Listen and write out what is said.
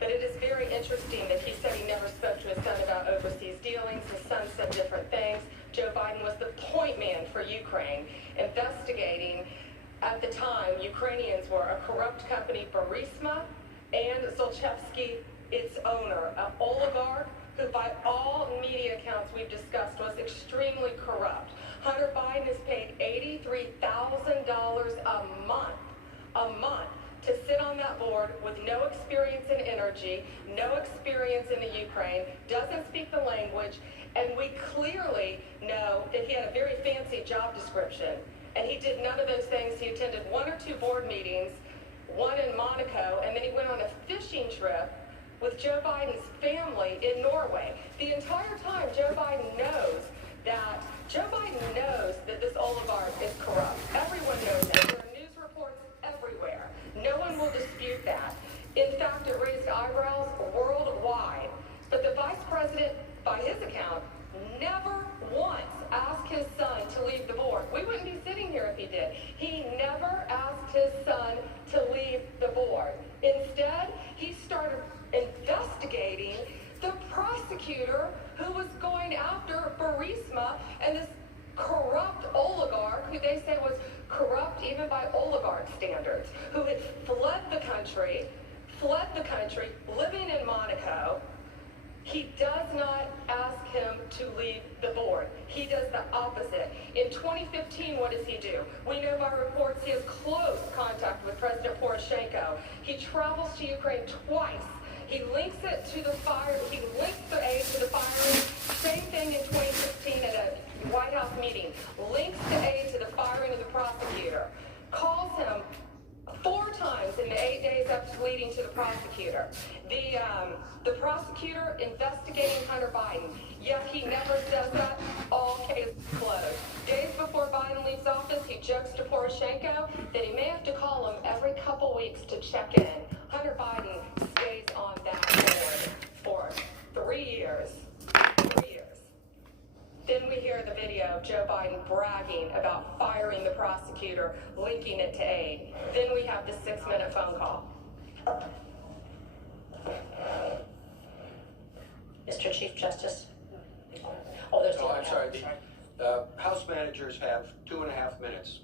But it is very interesting that he said he never spoke to his son about overseas dealings. His son said different things. Joe Biden was the point man for Ukraine, investigating. At the time, Ukrainians were a corrupt company, Burisma, and Zlochevsky, its owner, an oligarch who, by all media accounts we've discussed, was extremely corrupt. Hunter Biden is paid $83,000 a month to sit on that board with no experience in energy, no experience in the Ukraine, doesn't speak the language, and we clearly know that he had a very fancy job description. And he did none of those things. He attended 1 or 2 board meetings, one in Monaco, and then he went on a fishing trip with Joe Biden's family in Norway. The entire time, Joe Biden knows that this oligarch is corrupt. Everyone knows that. There are news reports everywhere. No one will dispute that. In fact, it raised eyebrows worldwide. But the vice president, by his account, never once asked his son to leave the board. We wouldn't be sitting here if he did. He never asked his son to leave the board. Instead, he started investigating the prosecutor who was going after Burisma and this corrupt oligarch, who they say was corrupt even by oligarch standards, who had fled the country, living in Monaco. He does not ask him to leave the board. He does the opposite. In 2015, what does he do? We know by reports he has close contact with President Poroshenko. He travels to Ukraine twice. He links it to the fire. He links the aid to the firing. Same thing in 2016 at a White House meeting. Links the aid to the firing of the prosecutor. Calls him 4 times in the 8 days up leading to the prosecutor. The prosecutor investigating Hunter Biden. Yet he never does that. All case closed. Days before Biden leaves office, he jokes to Poroshenko that he may have to call him every couple weeks to check in. Hunter Biden stays on that board for 3 years. 3 years. Then we hear the video of Joe Biden bragging about firing the prosecutor, linking it to aid. Then we have the 6-minute phone call. Mr. Chief Justice. Oh, there's I'm sorry. The House managers have 2.5 minutes.